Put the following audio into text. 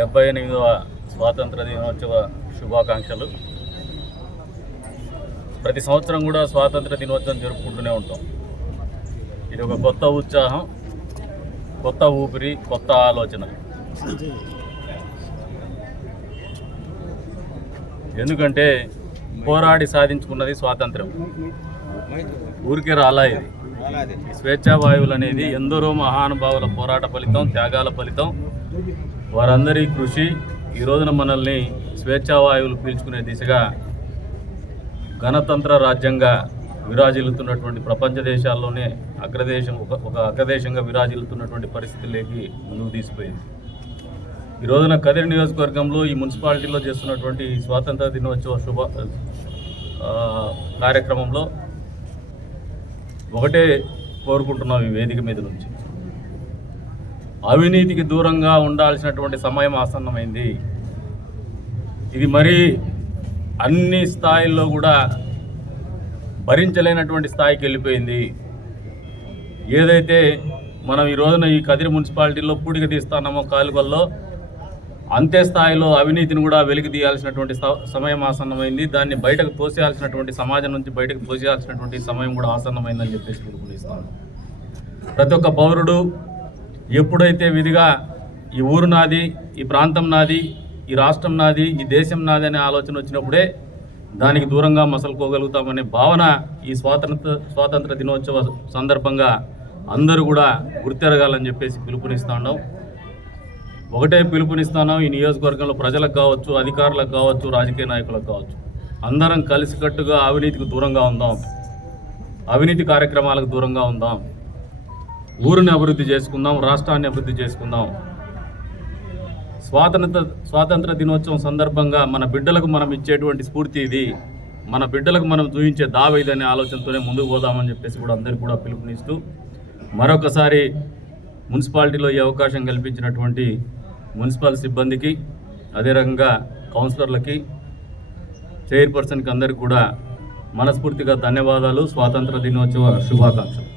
డెబ్బై ఎనిమిదవ స్వాతంత్ర దినోత్సవ శుభాకాంక్షలు. ప్రతి సంవత్సరం కూడా స్వాతంత్ర దినోత్సవం జరుపుకుంటూనే ఉంటాం. ఇది ఒక కొత్త ఉత్సాహం కొత్త ఊపిరి కొత్త ఆలోచన. ఎందుకంటే పోరాడి సాధించుకున్నది స్వాతంత్రం. ఊరికే రాలా ఇది. ఈ స్వేచ్ఛా వాయువులు అనేది ఎందరో మహానుభావుల పోరాట ఫలితం త్యాగాల ఫలితం. వారందరి కృషి ఈ రోజున మనల్ని స్వేచ్ఛా వాయువులు పీల్చుకునే దిశగా గణతంత్ర రాజ్యంగా విరాజిల్లుతున్నటువంటి ప్రపంచ దేశాల్లోనే అగ్రదేశం ఒక ఒక అగ్రదేశంగా విరాజిల్లుతున్నటువంటి పరిస్థితుల్లోకి ముందుకు తీసిపోయింది. ఈ రోజున కదిరి నియోజకవర్గంలో ఈ మున్సిపాలిటీలో చేస్తున్నటువంటి స్వాతంత్ర దినోత్సవ శుభ కార్యక్రమంలో ఒకటే కోరుకుంటున్నాం ఈ వేదిక మీద నుంచి. అవినీతికి దూరంగా ఉండాల్సినటువంటి సమయం ఆసన్నమైంది. ఇది మరి అన్ని స్థాయిల్లో కూడా భరించలేనటువంటి స్థాయికి వెళ్ళిపోయింది. ఏదైతే మనం ఈ రోజున ఈ కదిరి మున్సిపాలిటీలో పూడిక తీస్తున్నామో కాలువల్లో అంతే స్థాయిలో అవినీతిని కూడా వెలికి తీయాల్సినటువంటి సమయం ఆసన్నమైంది. దాన్ని బయటకు తోసేయాల్సినటువంటి సమాజం నుంచి బయటకు తోసేయాల్సినటువంటి సమయం కూడా ఆసన్నమైందని చెప్పేసి పిలుపునిస్తాను. ప్రతి ఒక్క పౌరుడు ఎప్పుడైతే విధిగా ఈ ఊరు నాది ఈ ప్రాంతం నాది ఈ రాష్ట్రం నాది ఈ దేశం నాది అనే ఆలోచన వచ్చినప్పుడే దానికి దూరంగా మసలుకోగలుగుతామనే భావన ఈ స్వాతంత్ర స్వాతంత్ర దినోత్సవ సందర్భంగా అందరూ కూడా గుర్తెరగాలని చెప్పేసి పిలుపునిస్తా ఉన్నాం. ఒకటే పిలుపునిస్తాను ఈ నియోజకవర్గంలో ప్రజలకు కావచ్చు అధికారులకు కావచ్చు రాజకీయ నాయకులకు కావచ్చు. అందరం కలిసికట్టుగా అవినీతికి దూరంగా ఉందాం. అవినీతి కార్యక్రమాలకు దూరంగా ఉందాం. ఊరిని అభివృద్ధి చేసుకుందాం రాష్ట్రాన్ని అభివృద్ధి చేసుకుందాం. స్వాతంత్ర స్వాతంత్ర దినోత్సవం సందర్భంగా మన బిడ్డలకు మనం ఇచ్చేటువంటి స్ఫూర్తి ఇది. మన బిడ్డలకు మనం చూపించే దావ ఇదనే ఆలోచనతోనే ముందుకు పోదామని చెప్పేసి కూడా అందరికీ కూడా పిలుపునిస్తూ మరొకసారి మున్సిపాలిటీలో ఈ అవకాశం కల్పించినటువంటి మున్సిపల్ సిబ్బందికి అదే రకంగా కౌన్సిలర్లకి చైర్పర్సన్కి అందరికీ కూడా మనస్ఫూర్తిగా ధన్యవాదాలు. స్వాతంత్ర దినోత్సవ శుభాకాంక్షలు.